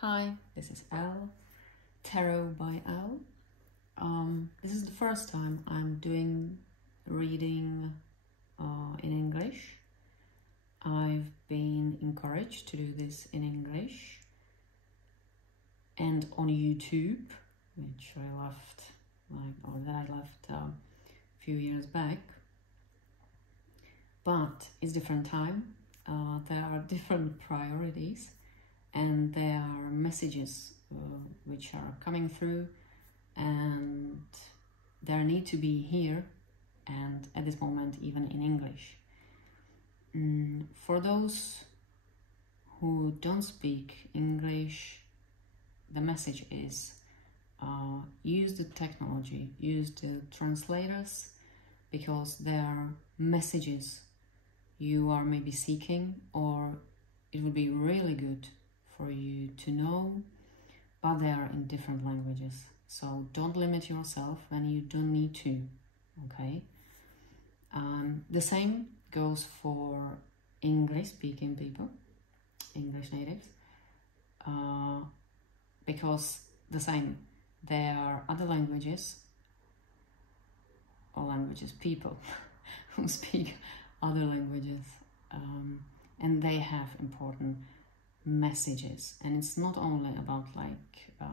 Hi, this is Elle, Tarot by Elle. This is the first time I'm doing reading in English. I've been encouraged to do this in English and on YouTube, which I left, a few years back. But it's different time. There are different priorities. And there are messages which are coming through, and there need to be here and at this moment even in English. For those who don't speak English, the message is use the technology, use the translators, because there are messages you are maybe seeking, or it would be really good for you to know, but they are in different languages. So don't limit yourself when you don't need to, okay? The same goes for English-speaking people, English natives, because the same, there are other languages, or languages, people who speak other languages, and they have important messages. And it's not only about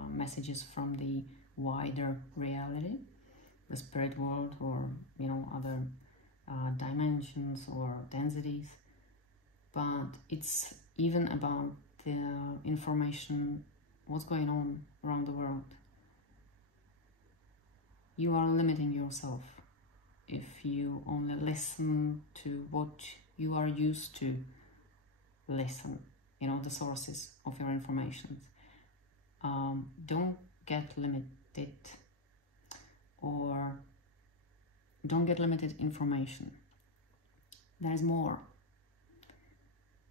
messages from the wider reality, the spirit world, or other dimensions or densities, but it's even about the information, what's going on around the world. You are limiting yourself if you only listen to what you are used to listen, the sources of your information. Don't get limited, or don't get limited information. There's more.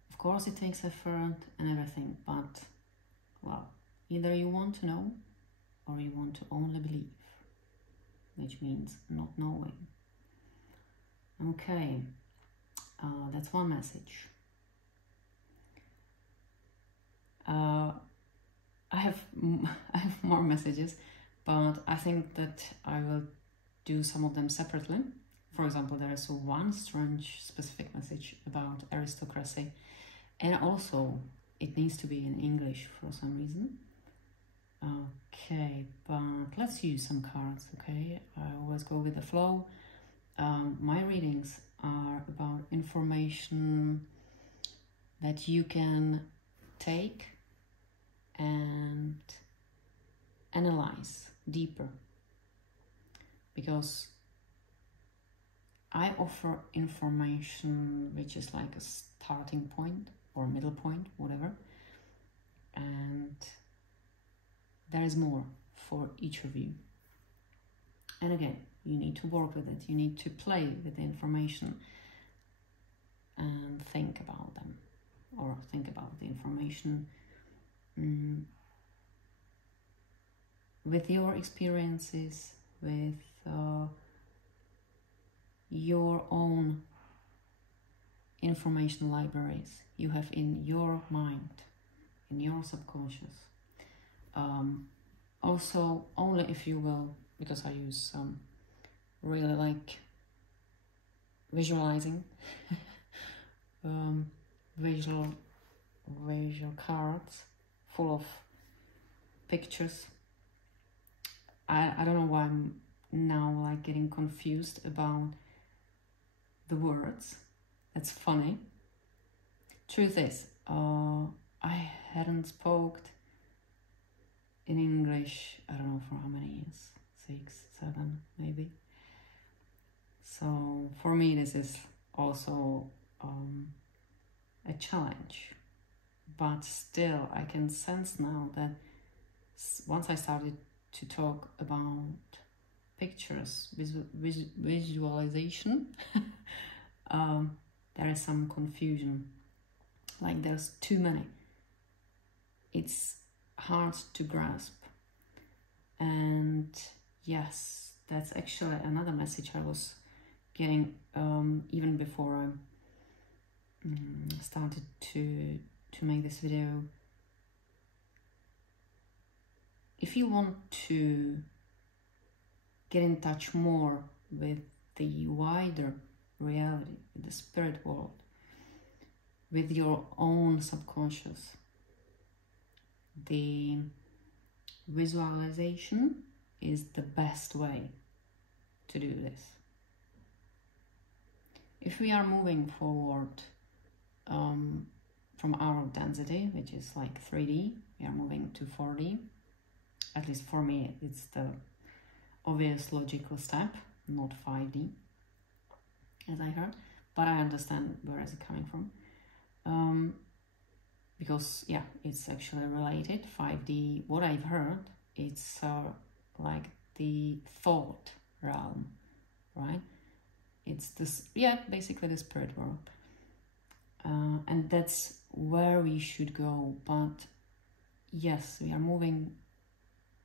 Of course it takes effort and everything, but well, either you want to know or you want to only believe, which means not knowing. Okay, that's one message. I have more messages, but I think that I will do some of them separately. For example, there is one strange specific message about aristocracy, and also it needs to be in English for some reason. Okay, but let's use some cards, okay? I always go with the flow. My readings are about information that you can take and analyze deeper, because I offer information which is like a starting point or middle point, whatever, and there is more for each of you. And again, you need to work with it, you need to play with the information and think about them, or think about the information with your experiences, with your own information libraries you have in your mind, in your subconscious. Also, only if you will, because I use really visualizing visual cards full of pictures. I don't know why I'm now getting confused about the words. That's funny. Truth is, I hadn't spoken in English, I don't know for how many years, 6, 7 maybe. So for me this is also a challenge, but still I can sense now that once I started to talk about pictures, visualization, there is some confusion, there's too many. It's hard to grasp. And yes, that's actually another message I was getting even before I started to make this video. if you want to get in touch more with the wider reality, with the spirit world, with your own subconscious, the visualization is the best way to do this. If we are moving forward from our density, which is like 3D, we are moving to 4D. At least for me, it's the obvious logical step, not 5D, as I heard, but I understand where is it coming from. Because yeah, it's actually related. 5D, what I've heard, it's like the thought realm, right? It's this, yeah, basically the spirit world. And that's where we should go. But yes, we are moving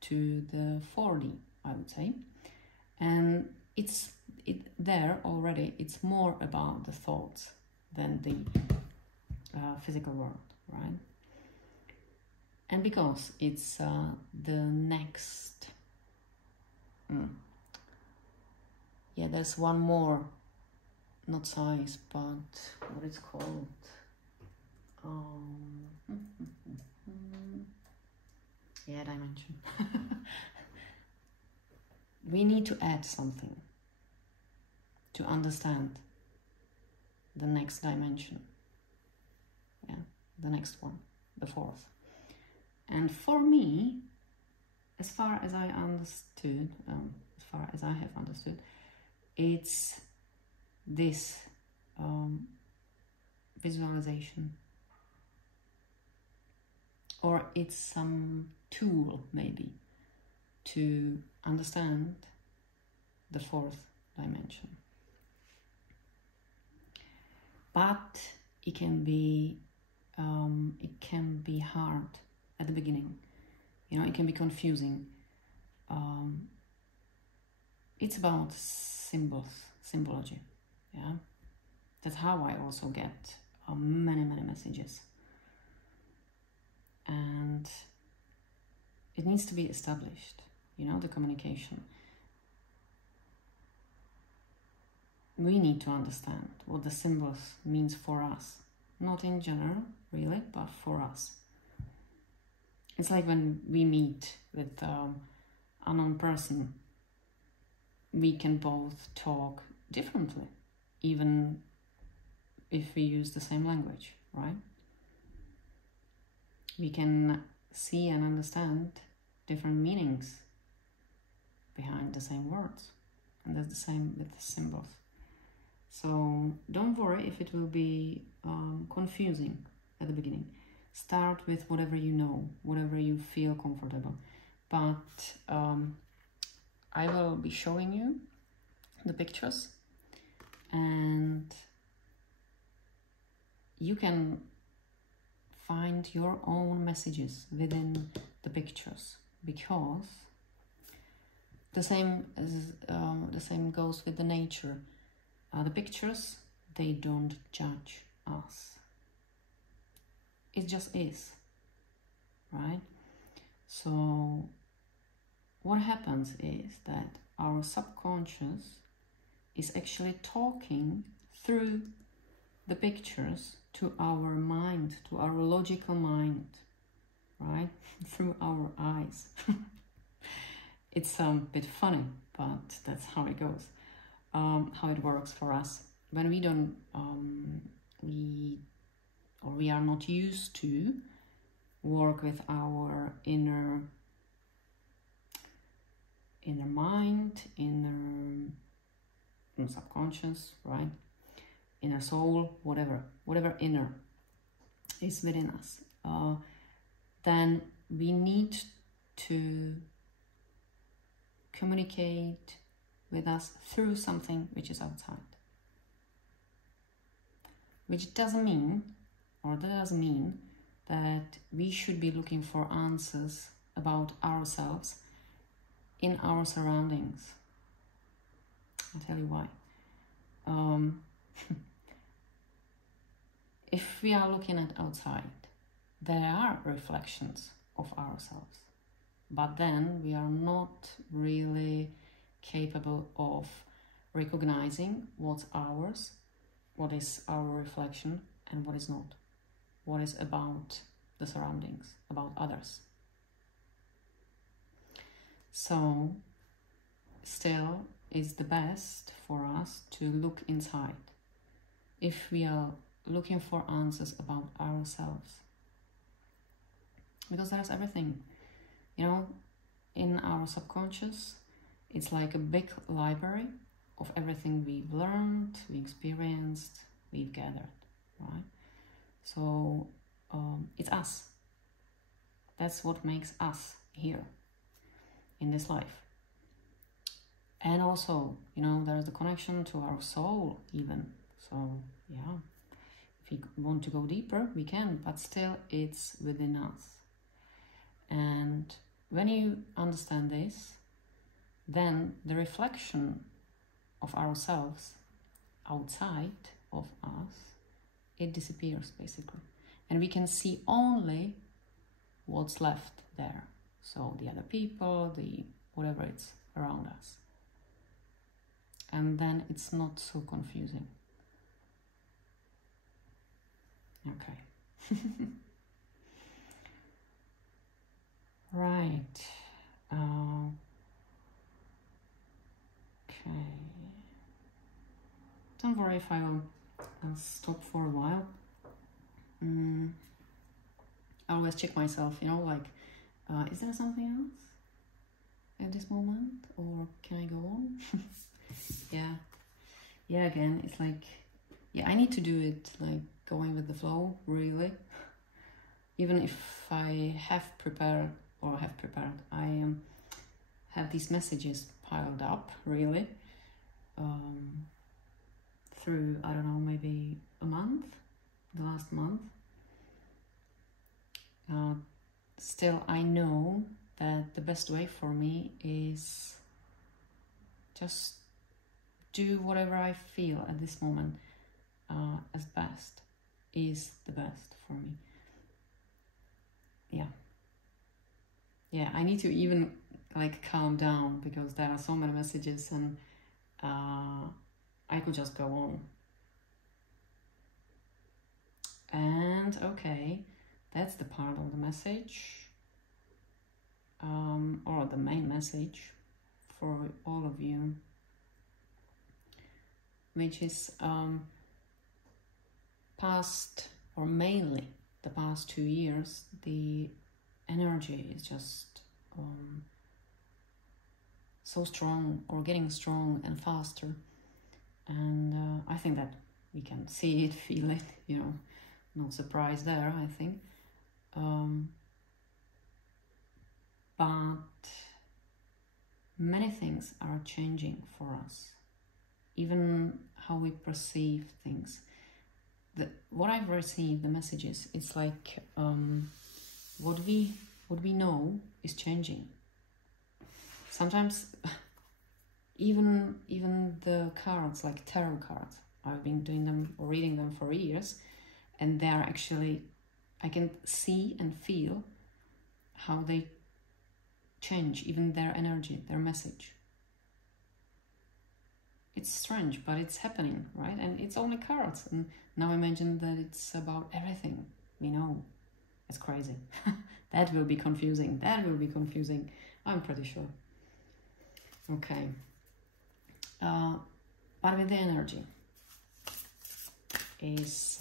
to the 4D, I would say. And there already, it's more about the thoughts than the physical world, right? And because it's the next... yeah, there's one more, not size, but what it's called. Yeah, dimension. We need to add something to understand the next dimension. Yeah, the next one, the fourth. And for me, as far as I understood, as far as I have understood, it's this visualization, or it's some tool maybe to understand the fourth dimension. But it can be hard at the beginning. You know, it can be confusing. It's about symbols, symbology. Yeah, that's how I also get many messages, and it needs to be established. You know, the communication. We need to understand what the symbols means for us, not in general, really, but for us. It's like when we meet with an unknown person, we can both talk differently, even if we use the same language, right? We can see and understand different meanings behind the same words, and that's the same with the symbols. So don't worry if it will be confusing at the beginning. Start with whatever you know, whatever you feel comfortable. But I will be showing you the pictures, and you can find your own messages within the pictures, because the same goes with the nature. The pictures, they don't judge us. It just is, right? So what happens is that our subconscious is actually talking through the pictures to our mind, to our logical mind, right? Through our eyes. It's a bit funny, but that's how it goes. How it works for us when we don't we are not used to work with our inner mind, inner subconscious, right? Inner soul, whatever inner is within us, then we need to communicate with us through something which is outside. Which doesn't mean, or that doesn't mean, that we should be looking for answers about ourselves in our surroundings. I'll tell you why. If we are looking at outside, there are reflections of ourselves. but then we are not really capable of recognizing what's ours, what is our reflection, and what is not, what is about the surroundings, about others. So still, it's the best for us to look inside if we are looking for answers about ourselves, because there's everything, you know, in our subconscious. It's like a big library of everything we've learned, we experienced, we've gathered, right? So it's us. That's what makes us here in this life. And also, you know, there's the connection to our soul even. So yeah, if we want to go deeper, we can, but still it's within us. And when you understand this, then the reflection of ourselves outside of us, it disappears basically. And we can see only what's left there. So the other people, the whatever it's around us. And then it's not so confusing. Okay. Right. Okay. Don't worry if I'll stop for a while. I always check myself, you know, like, is there something else at this moment, or can I go on? Yeah, again, it's like, yeah, I need to do it like going with the flow, really. Even if I have prepared, I have these messages piled up, really, through, I don't know, maybe a month, the last month. Still, I know that the best way for me is just do whatever I feel at this moment as best, is the best for me. Yeah, I need to even like calm down, because there are so many messages and I could just go on. And okay, that's the part of the message, or the main message for all of you, which is past, or mainly the past 2 years, the energy is just so strong, or getting strong and faster. And I think that we can see it, feel it, you know, no surprise there, I think. But many things are changing for us, even how we perceive things. What I've received, the messages, it's like what we know is changing. Sometimes even the cards, like tarot cards, I've been doing them or reading them for years, and they're actually, I can see and feel how they change, even their energy, their message. It's strange, but it's happening, right? And it's only cards. And now imagine that it's about everything we know. It's crazy. That will be confusing. That will be confusing. I'm pretty sure. Okay. But with the energy is,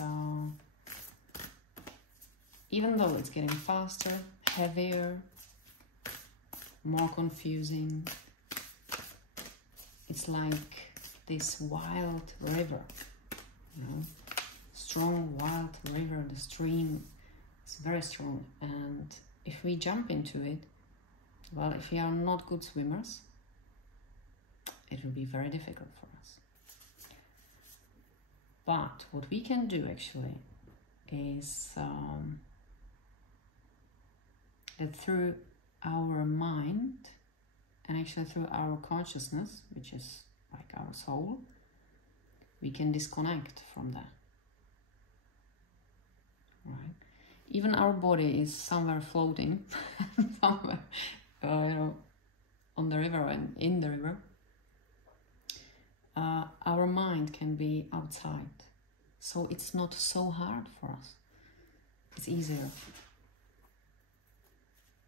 even though it's getting faster, heavier, more confusing, it's like this wild river, you know, strong wild river. The stream is very strong, and if we jump into it, well, if we are not good swimmers, it will be very difficult for us. But what we can do actually is that through our mind, and actually through our consciousness, which is like our soul, we can disconnect from that, right? Even our body is somewhere floating, somewhere on the river and in the river, our mind can be outside. So it's not so hard for us. It's easier.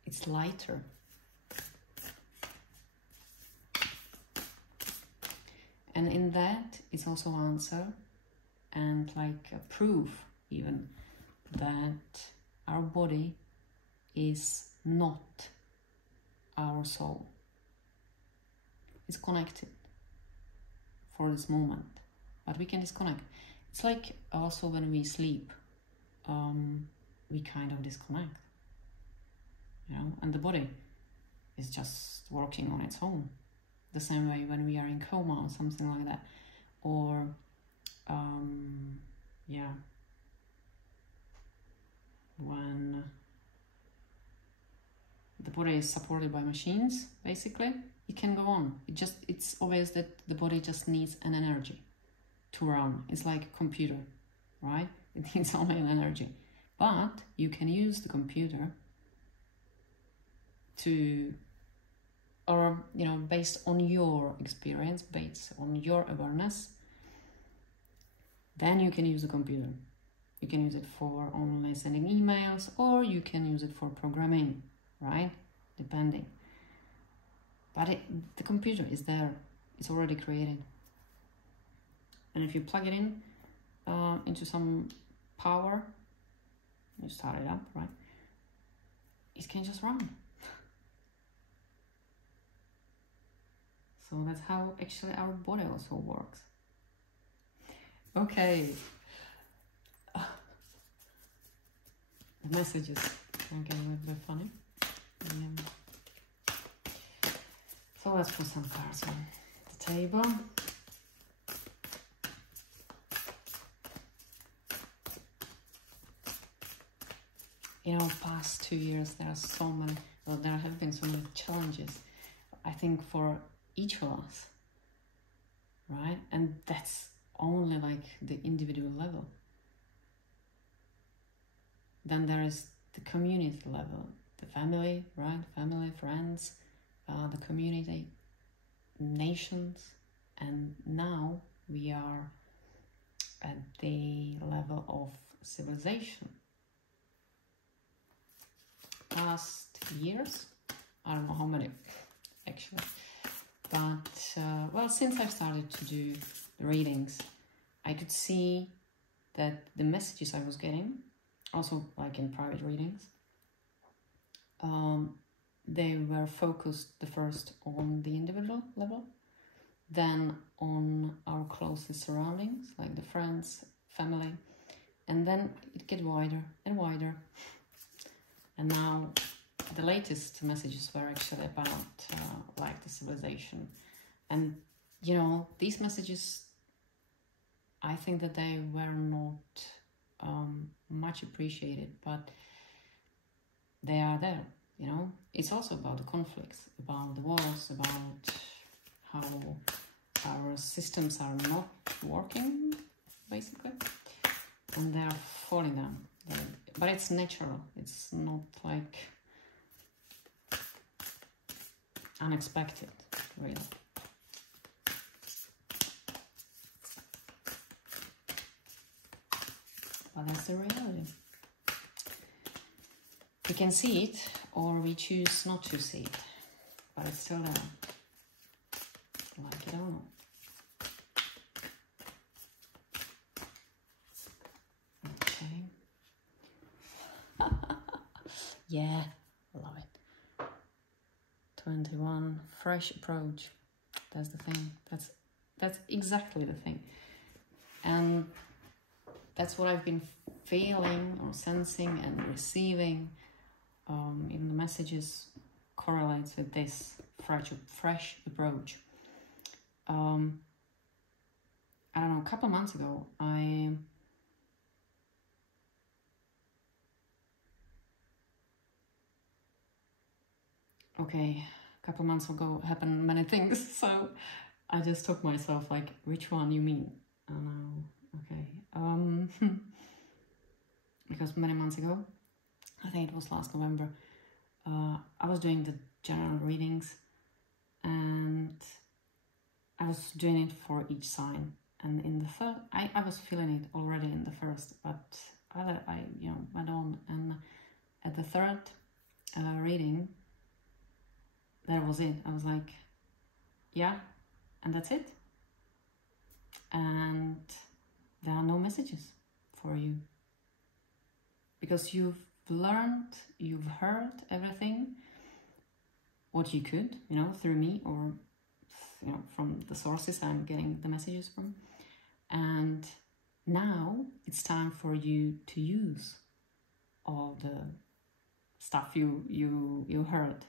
It's lighter. And in that is also answer and like a proof even that our body is not our soul. It's connected for this moment, but we can disconnect. It's like also when we sleep, we kind of disconnect, and the body is just working on its own. The same way when we are in coma or something like that, or when the body is supported by machines, basically, it can go on. It's obvious that the body just needs an energy to run. It's like a computer, right? It needs only an energy. But you can use the computer to, or, based on your experience, based on your awareness, then you can use the computer. You can use it for only sending emails, or you can use it for programming, right? Depending. But the computer is there. It's already created. And if you plug it in into some power, you start it up, right? It can just run. So that's how actually our body also works. Okay. The messages can get a little bit funny. So let's put some cards on the table. Past 2 years, there have been so many challenges, I think, for each of us, right? And that's only like the individual level. Then there is the community level, the family, right? Family, friends, the community, nations, and now we are at the level of civilization. Past years, I don't know how many actually, but since I've started to do the readings, I could see that the messages I was getting, also like in private readings, they were focused the first on the individual level, then on our closest surroundings, like the friends, family, and then it get wider and wider. And now the latest messages were actually about like the civilization. And these messages, I think that they were not much appreciated, but they are there. It's also about the conflicts, about the wars, about how our systems are not working, basically, and they're falling down. But it's natural. It's not like unexpected, really. But that's the reality. We can see it, or we choose not to see it, but it's still there. Like it or not. Okay. Yeah, love it. 21, fresh approach. That's the thing. That's exactly the thing. And that's what I've been feeling or sensing and receiving in the messages correlates with this fresh approach. I don't know, a couple of months ago, a couple of months ago happened many things, so I just took myself like, which one you mean? Because many months ago, I think it was last November, I was doing general readings, and I was doing it for each sign. And in the third, I was feeling it already in the first, but I went on, and at the third reading, that was it. I was like, yeah, and that's it. And there are no messages for you, because you've learned, you've heard everything what you could, through me, or from the sources I'm getting the messages from. And now it's time for you to use all the stuff you heard.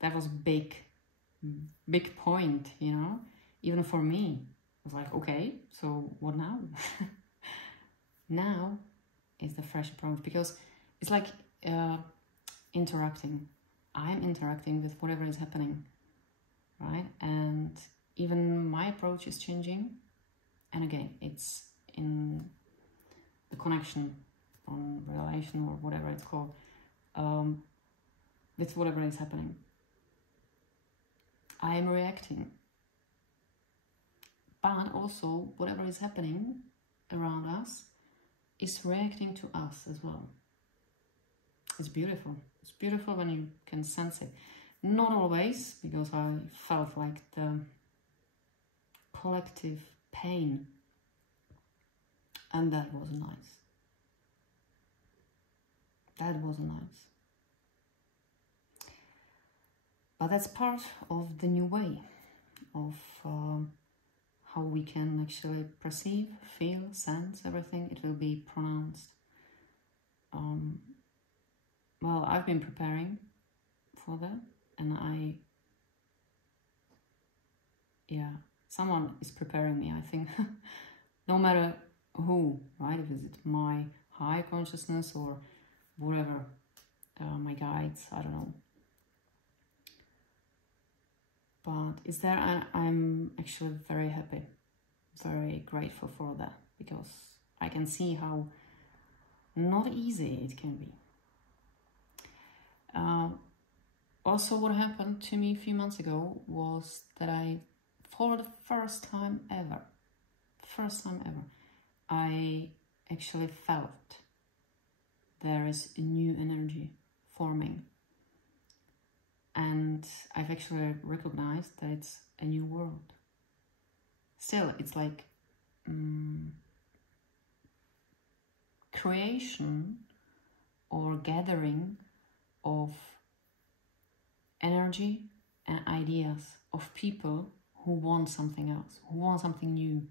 That was big point, even for me. I was like, okay, so what now? Now is the fresh approach, because it's like interacting. I'm interacting with whatever is happening, right? And even my approach is changing. And again, it's in the connection on relation, or whatever it's called, with whatever is happening. I am reacting, but also whatever is happening around us is reacting to us as well. It's beautiful. It's beautiful when you can sense it. Not always, because I felt like the collective pain, and that was nice. That was nice. But that's part of the new way of how we can actually perceive, feel, sense everything. It will be pronounced. Well, I've been preparing for that, and someone is preparing me, I think. No matter who, right? If it's my higher consciousness or whatever, my guides, I don't know. But it's there, and I'm actually very happy, very grateful for that, because I can see how not easy it can be. Also, what happened to me a few months ago was that for the first time ever, I actually felt there is a new energy forming. And I've actually recognized that it's a new world. Still, it's like creation or gathering of energy and ideas of people who want something else, who want something new.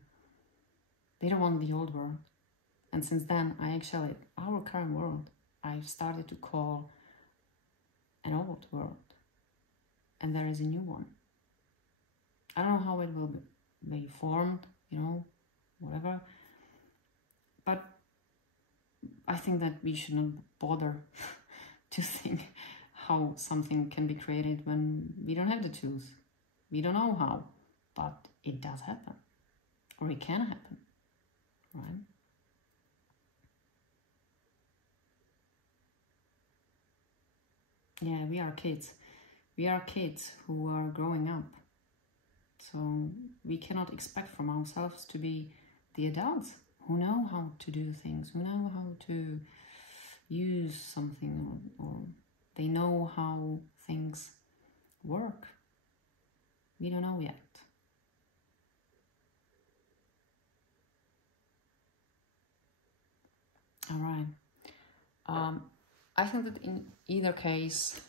They don't want the old world. And since then, our current world, I've started to call an old world. And there is a new one. I don't know how it will be formed, whatever. But I think that we should not bother to think how something can be created when we don't have the tools. We don't know how, but it does happen. Or it can happen, right? Yeah, we are kids. We are kids who are growing up. So we cannot expect from ourselves to be the adults who know how to do things, who know how to use something, or they know how things work. We don't know yet. All right. I think that in either case,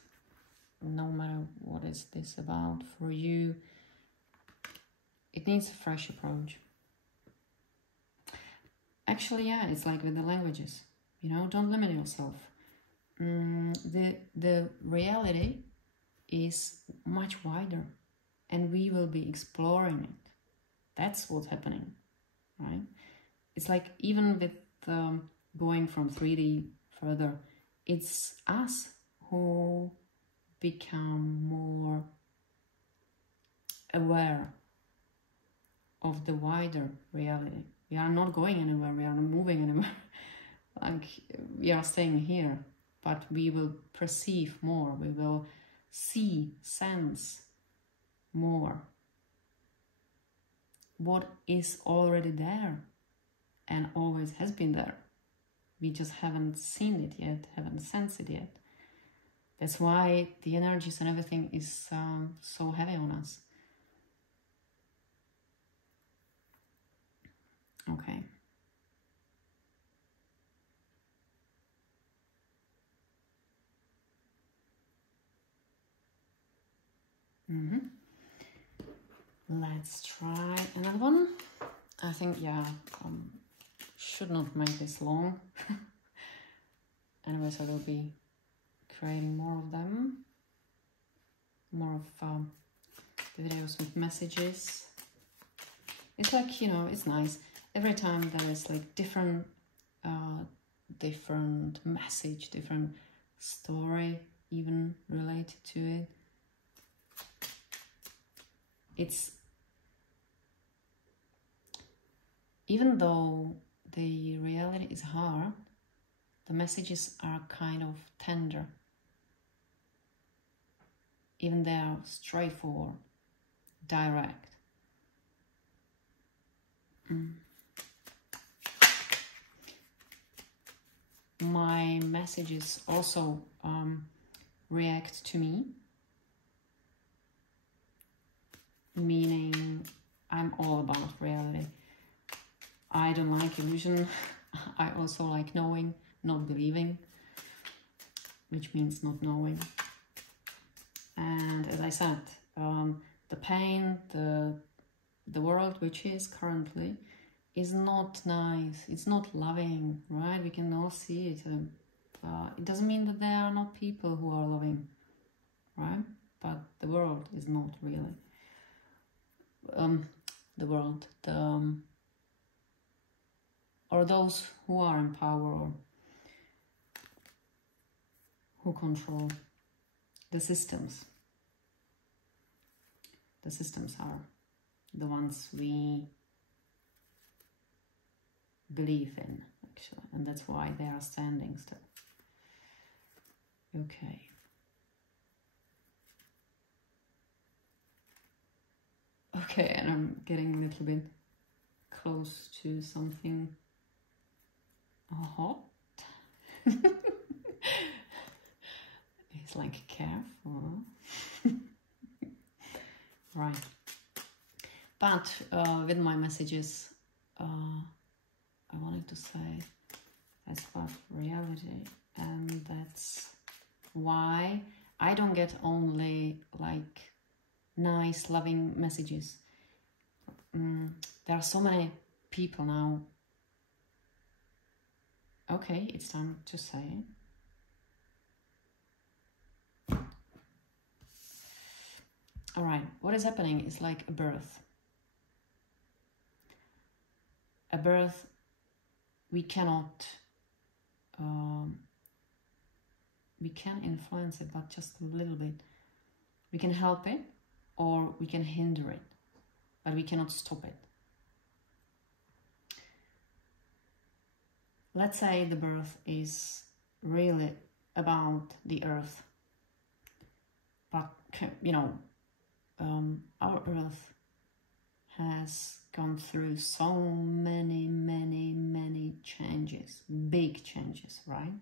no matter what is this about for you, it needs a fresh approach. Actually, yeah, it's like with the languages. Don't limit yourself. The reality is much wider, and we will be exploring it. That's what's happening, right? It's like even with going from 3D further, it's us who become more aware of the wider reality. We are not going anywhere, we are not moving anywhere. Like, we are staying here, but we will perceive more, we will see, sense more what is already there and always has been there. We just haven't seen it yet, haven't sensed it yet. That's why the energies and everything is so heavy on us. Okay. Let's try another one. I think, yeah, should not make this long. Anyways, I will be creating more of them. More of the videos with messages. It's like, you know, it's nice. Every time there is like different message, different story even related to it. It's, even though the reality is hard, the messages are kind of tender. Even they are straightforward, direct. My messages also react to me, meaning I'm all about reality. I don't like illusion. I also like knowing, not believing, which means not knowing. And as I said, the pain, the world which is currently is not nice. It's not loving, right? We can all see it. It doesn't mean that there are not people who are loving, right? But the world is not really. The world, or those who are in power or who control the systems. The systems are the ones we believe in, actually, and that's why they are standing still. Okay. Okay, and I'm getting a little bit close to something hot. It's like careful. Right. But with my messages, I wanted to say that's about reality, and that's why I don't get only like nice, loving messages. There are so many people now. Okay, it's time to say it. All right, what is happening is like a birth. A birth, we cannot, we can influence it, but just a little bit. We can help it or we can hinder it, but we cannot stop it. Let's say the birth is really about the earth, but you know, our earth has gone through so many changes, big changes, right?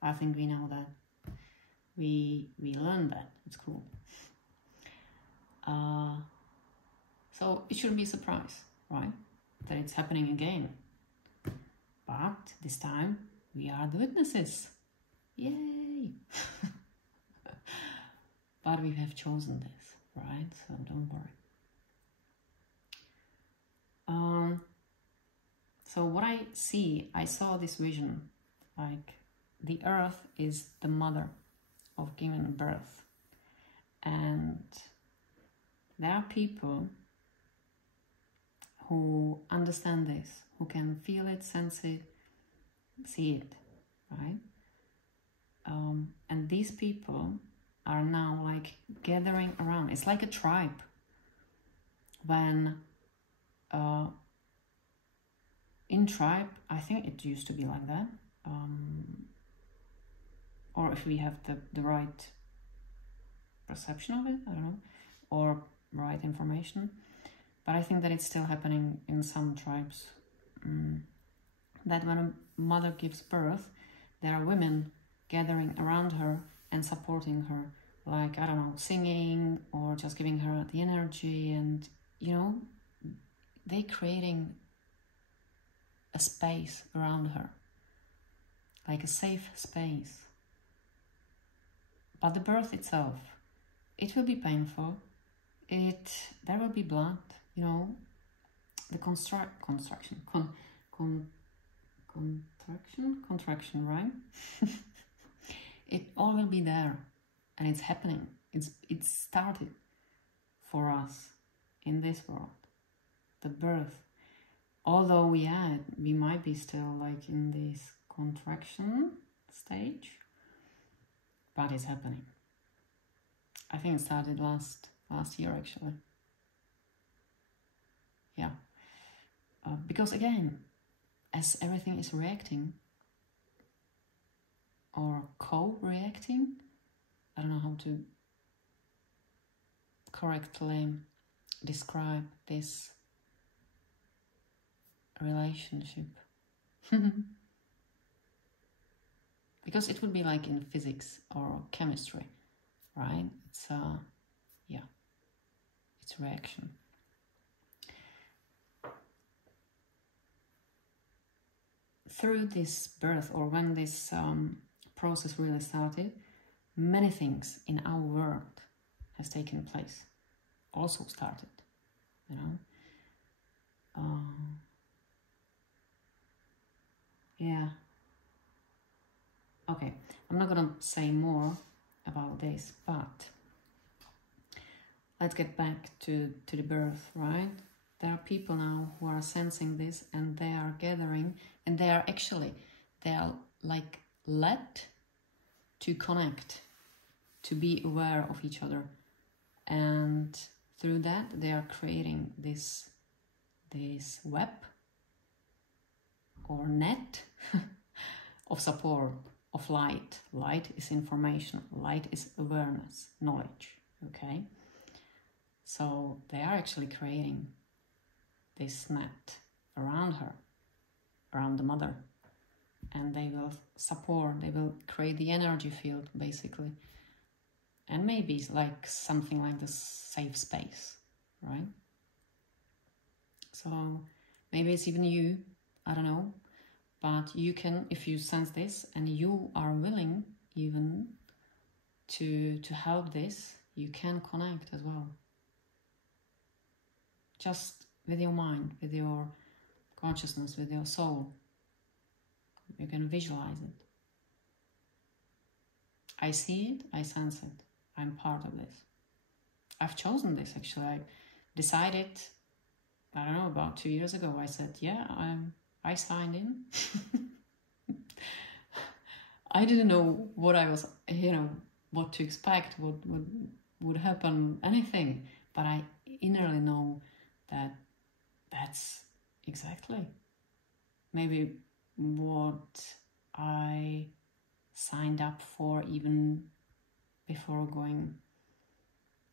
I think we know that. We learned that. It's cool. So it shouldn't be a surprise, right? That it's happening again. But this time we are the witnesses. Yay! But we have chosen this, right? So don't worry. So what I saw this vision, like the earth is the mother of giving birth. And there are people who understand this, who can feel it, sense it, see it, right? And these people are now like gathering around. It's like a tribe. When in tribe, I think it used to be like that. or if we have the right perception of it, I don't know, or right information. But I think that it's still happening in some tribes. That when a mother gives birth, there are women gathering around her and supporting her, like, I don't know, singing or just giving her the energy, and, you know, they creating a space around her, like a safe space. But the birth itself, it will be painful. There will be blood, you know, the contraction, right? It all will be there, and it's happening. It's started for us in this world, the birth. Although we might be still like in this contraction stage, but it's happening. I think it started last year actually. Yeah, because again, as everything is reacting or co-reacting, I don't know how to correctly describe this relationship. Because it would be like in physics or chemistry, right? It's yeah, it's reaction. Through this birth, or when this process really started, many things in our world has taken place, also started, you know. Yeah. Okay, I'm not gonna say more about this, but let's get back to the birth, right? There are people now who are sensing this, and they are gathering, and they are like led to connect, to be aware of each other, and through that they are creating this web or net of support, of light. Light is information, light is awareness, knowledge, okay? So they are actually creating this net around her, around the mother, and they will support, they will create the energy field basically, and maybe it's like something like the safe space, right? So maybe it's even you, I don't know, but you can, if you sense this and you are willing even to help this, you can connect as well. Just with your mind, with your consciousness, with your soul. You can visualize it. I see it, I sense it. I'm part of this. I've chosen this actually. I decided, I don't know, about 2 years ago, I said, yeah, I signed in. I didn't know what I was, you know, what to expect, what would happen, anything. But I innerly know that that's exactly maybe what I signed up for even before going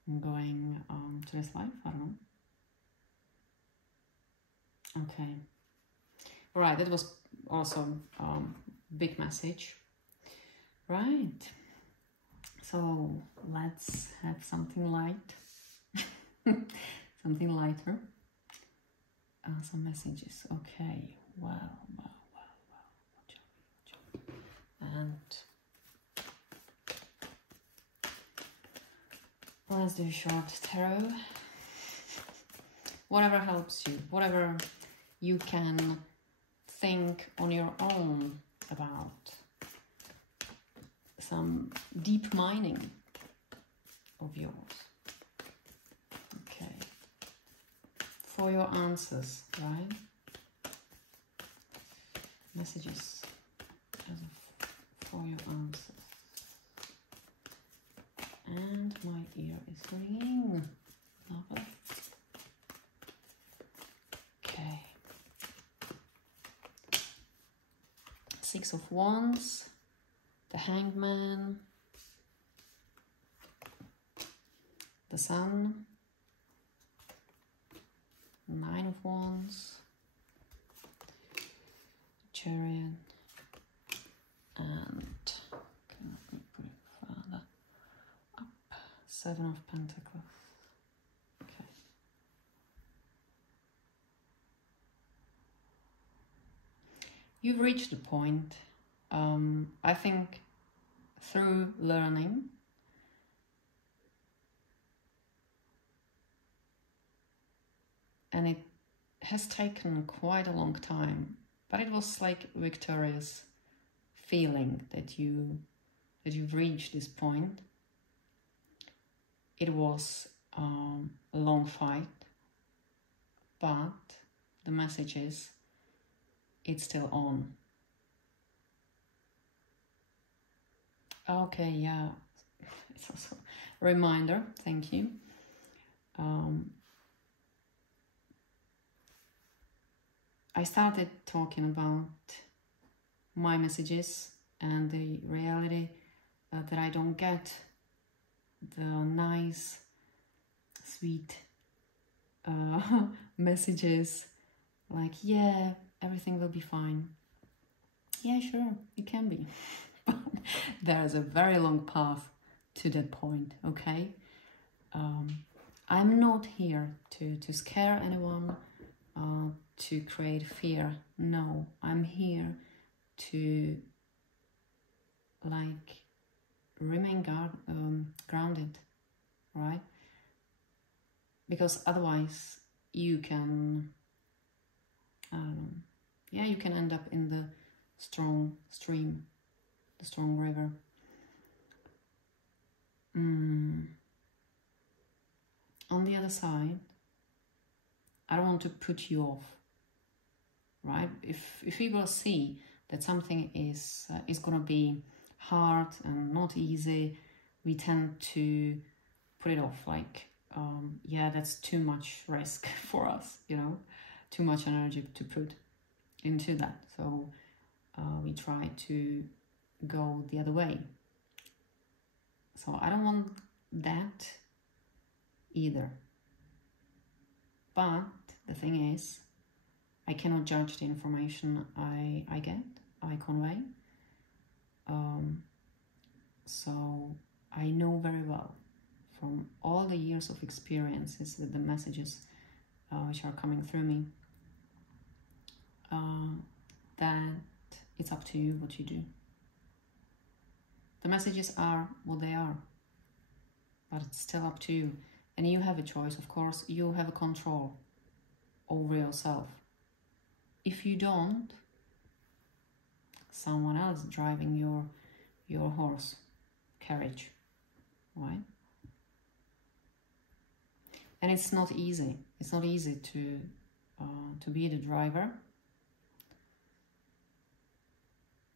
to this life. I don't know. Okay. All right, that was also big message. Right. So let's have something light, something lighter. Some messages. Okay. Wow. And let's do a short tarot. Whatever helps you, whatever you can think on your own about. Some deep mining of yours. Okay. For your answers, right? Messages for your answers. And my ear is ringing. Love it. Okay. 6 of Wands, the Hangman, the Sun, 9 of Wands, Chariot, and can we put it further up? 7 of Pentacles. Okay. You've reached the point, I think, through learning, and it has taken quite a long time, but it was like a victorious feeling that you've reached this point. It was a long fight, but the message is it's still on. Okay, yeah, it's also a reminder, thank you. I started talking about my messages and the reality that I don't get the nice, sweet messages like, yeah, everything will be fine. Yeah, sure, it can be. But there is a very long path to that point, okay? I'm not here to scare anyone, to create fear. No, I'm here to like remain grounded, right? Because otherwise you can you can end up in the strong stream, the strong river. On the other side, I don't want to put you off, right? If you will see that something is gonna be hard and not easy, we tend to put it off, like, yeah, that's too much risk for us, you know, too much energy to put into that. So we try to go the other way. So I don't want that either. But the thing is, I cannot judge the information I get, I convey. So I know very well from all the years of experiences with the messages which are coming through me, that it's up to you what you do. The messages are what they are, but it's still up to you. And you have a choice, of course. You have a control over yourself. If you don't, someone else driving your horse, carriage, right? And it's not easy. It's not easy to be the driver,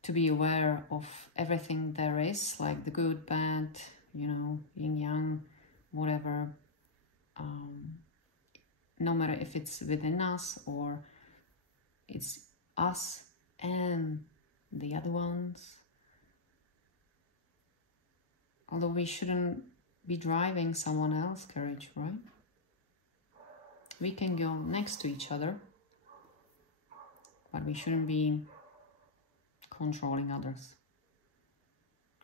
to be aware of everything there is, like the good, bad, you know, yin, yang, whatever. No matter if it's within us or it's us and the other ones. Although we shouldn't be driving someone else's carriage, right? We can go next to each other, but we shouldn't be controlling others.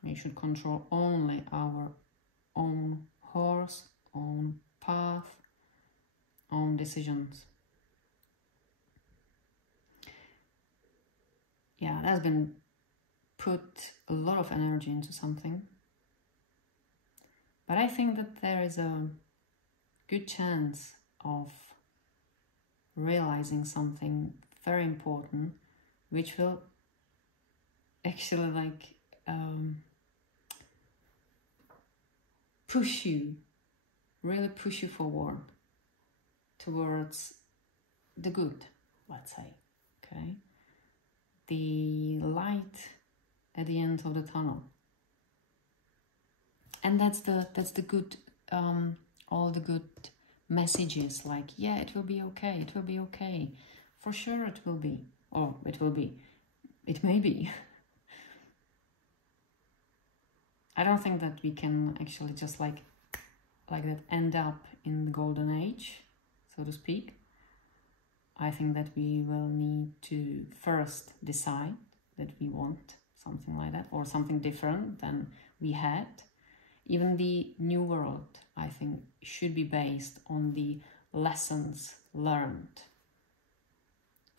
We should control only our own horse, own path, own decisions. Yeah, there's been put a lot of energy into something. But I think that there is a good chance of realizing something very important, which will actually like push you, really push you forward towards the good, let's say, okay? The light at the end of the tunnel. And that's the good, all the good messages, like, yeah, it will be okay, it will be okay. For sure it will be, or it will be, it may be. I don't think that we can actually just like that end up in the golden age, so to speak. I think that we will need to first decide that we want something like that, or something different than we had. Even the new world, I think, should be based on the lessons learned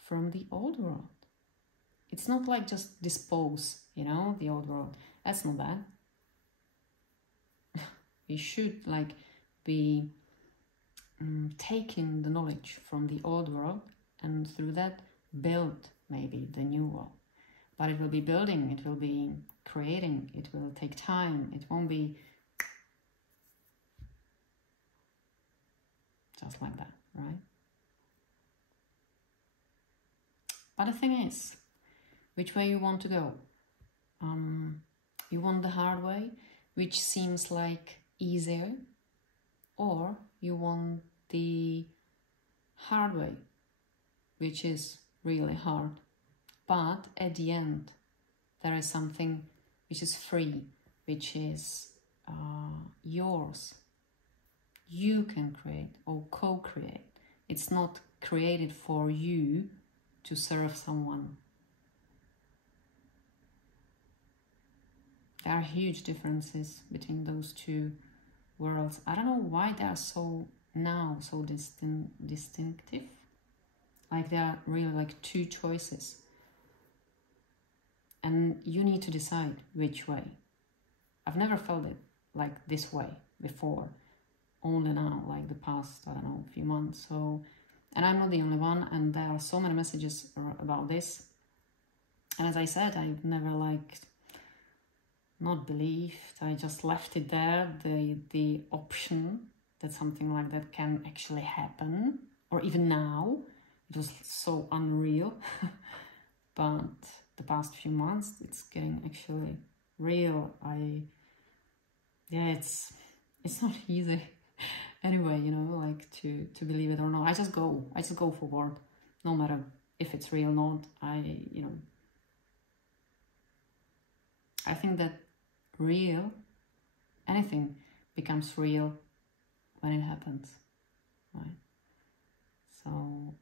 from the old world. It's not like just dispose, you know, the old world. That's not bad. We should like be taking the knowledge from the old world and through that build maybe the new world. But it will be building, it will be creating, it will take time, it won't be just like that, right? But the thing is, which way you want to go? You want the hard way, which seems like easier, or you want the hard way, which is really hard, but at the end there is something which is free, which is yours. You can create or co-create. It's not created for you to serve someone. There are huge differences between those two worlds. I don't know why they are so distinctive. Like they are really like two choices. And you need to decide which way. I've never felt it like this way before. Only now, like the past, I don't know, few months. So, and I'm not the only one, and there are so many messages about this. And as I said, I've never not believed, I just left it there, the option that something like that can actually happen, or even now. It was so unreal. But the past few months, it's getting actually real. It's not easy. Anyway, you know, like to believe it or not. I just go forward, no matter if it's real or not. I think that anything becomes real when it happens, right? So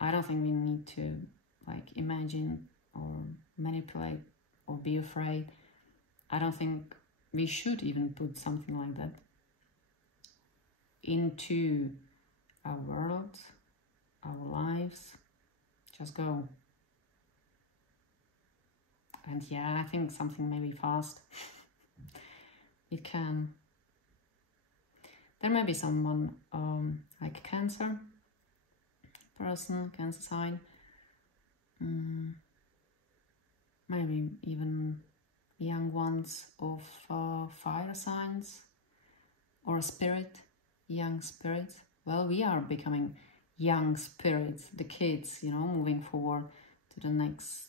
I don't think we need to like imagine or manipulate or be afraid. I don't think we should even put something like that into our world, our lives. Just go. And yeah, I think something maybe fast. It can. There may be someone like Cancer person, Cancer sign. Maybe even young ones of fire signs, or a spirit, young spirits. Well, we are becoming young spirits, the kids, you know, moving forward to the next,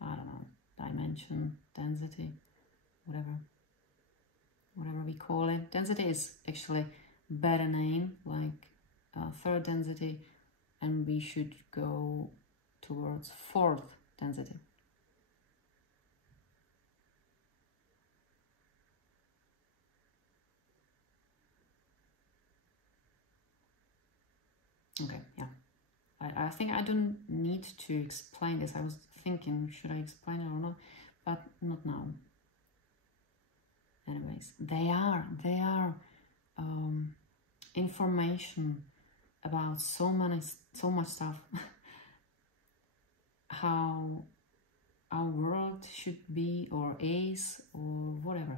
I don't know, dimension, density, whatever we call it. Density is actually better name, like third density, and we should go towards fourth density. Okay, yeah. I think I don't need to explain this. I was thinking, should I explain it or not? But not now. Anyways, they are information about so much stuff. How our world should be or is or whatever.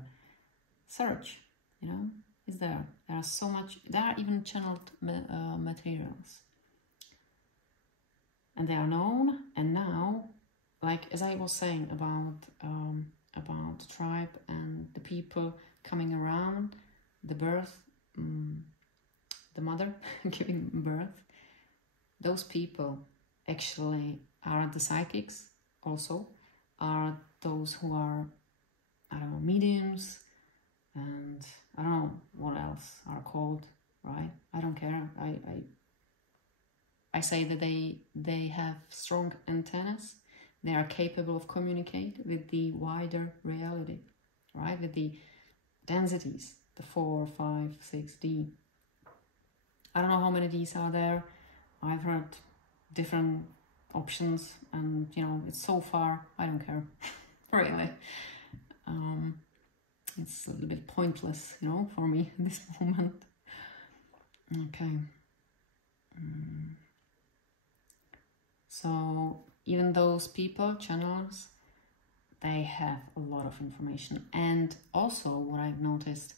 Search, you know, is there. There are so much. There are even channeled materials. And they are known, and now, like as I was saying about the tribe and the people coming around, the birth, the mother giving birth, those people actually are the psychics also, are those who are, I don't know, mediums, and I don't know what else are called, right? I don't care. I say that they have strong antennas. They are capable of communicating with the wider reality, right? With the densities, the 4, 5, 6D. I don't know how many Ds are there. I've heard different options, and you know, it's so far, I don't care, really. It's a little bit pointless, you know, for me at this moment. Okay. So even those people, channels, they have a lot of information. And also what I've noticed,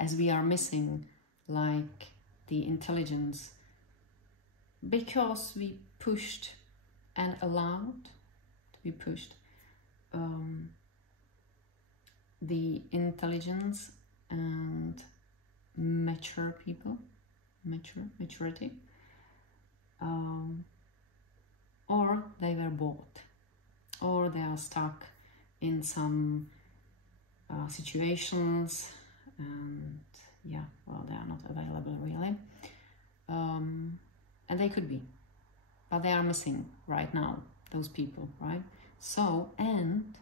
as we are missing like the intelligence, because we pushed and allowed to be pushed, the intelligence and mature people, maturity, or they were bought, or they are stuck in some situations, and yeah, well, they are not available really, and they could be, but they are missing right now, those people, right? So, and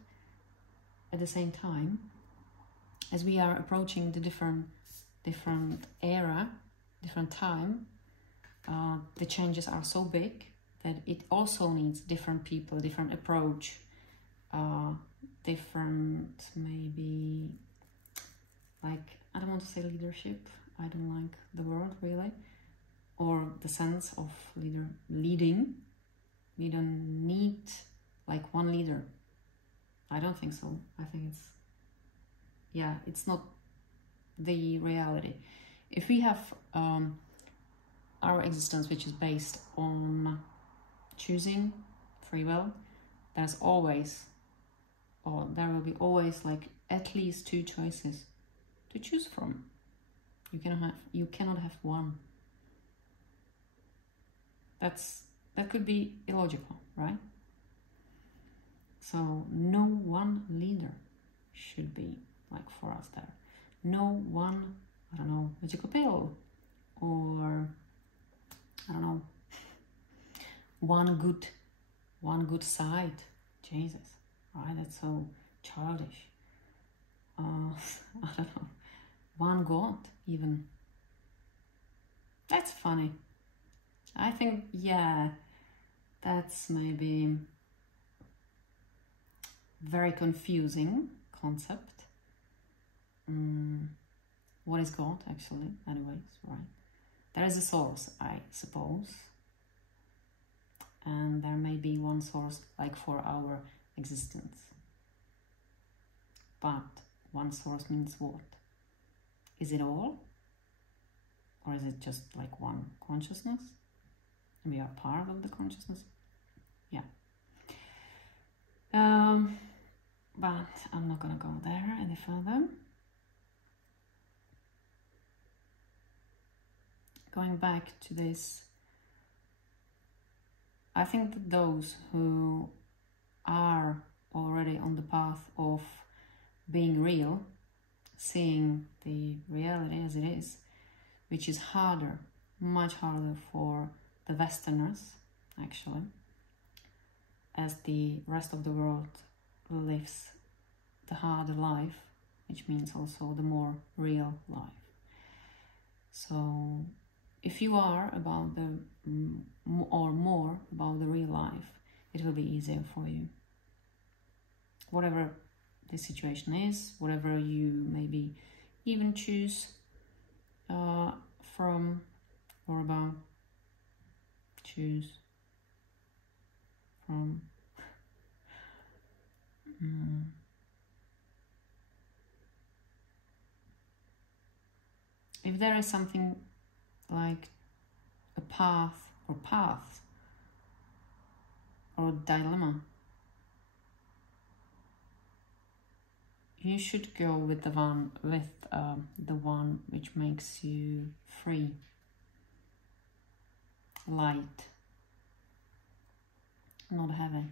at the same time, as we are approaching the different era, different time, the changes are so big that it also needs different people, different approach, different, maybe, like, I don't want to say leadership, I don't like the word really, or the sense of leading. We don't need like one leader. I don't think so. I think it's, yeah, it's not the reality. If we have our existence, which is based on choosing, free will, there's always, or there will be always like at least 2 choices to choose from. You cannot have one. That could be illogical, right? So no one leader should be like for us there. No one, I don't know, magical pill, or I don't know, one good side. Jesus, right? That's so childish. I don't know, one God even. That's funny. I think, yeah, that's maybe very confusing concept. What is God actually, anyways, right? There is a source, I suppose, and there may be one source like for our existence, but one source means what? Is it all, or is it just like one consciousness? We are part of the consciousness. Yeah. But I'm not gonna go there any further. Going back to this, I think that those who are already on the path of being real, seeing the reality as it is, which is harder, much harder for the Westerners, actually, as the rest of the world lives the harder life, which means also the more real life. So if you are about the, or more about the real life, it will be easier for you. Whatever the situation is, whatever you maybe even choose from or about, choose from. If there is something like a path or dilemma, you should go with the one which makes you free, light, not heavy,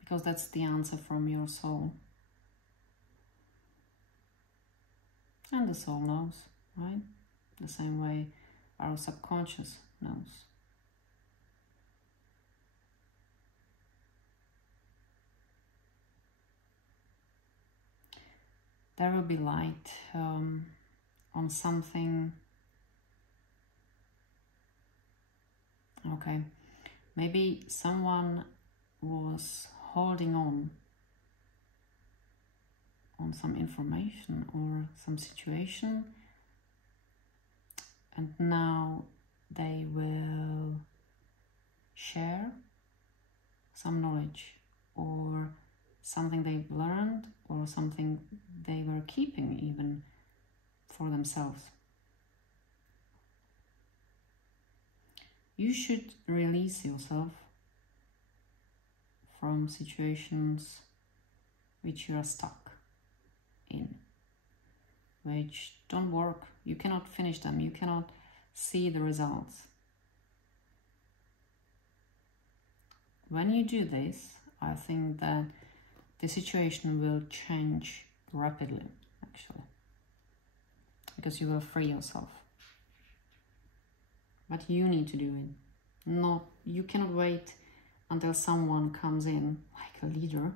because that's the answer from your soul, and the soul knows, right? The same way our subconscious knows. there will be light on something. Okay, maybe someone was holding on some information or some situation, and now they will share some knowledge or something they've learned or something they were keeping even for themselves. You should release yourself from situations which you are stuck in, which don't work. You cannot finish them. You cannot see the results. When you do this, I think that the situation will change rapidly, actually, because you will free yourself. But you need to do it. You cannot wait until someone comes in, like a leader,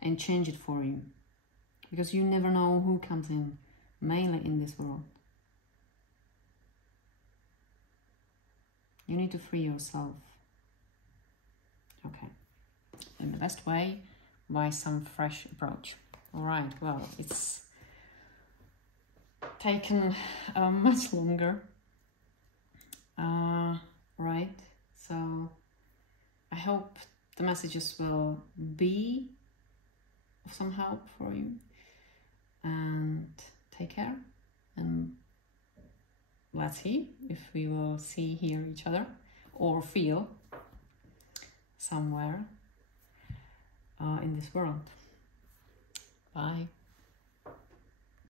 and change it for you. Because you never know who comes in, mainly in this world. You need to free yourself. Okay. In the best way, by some fresh approach. Alright, well, it's taken much longer. Right, so I hope the messages will be of some help for you, and take care, and let's see if we will hear each other or feel somewhere in this world. Bye.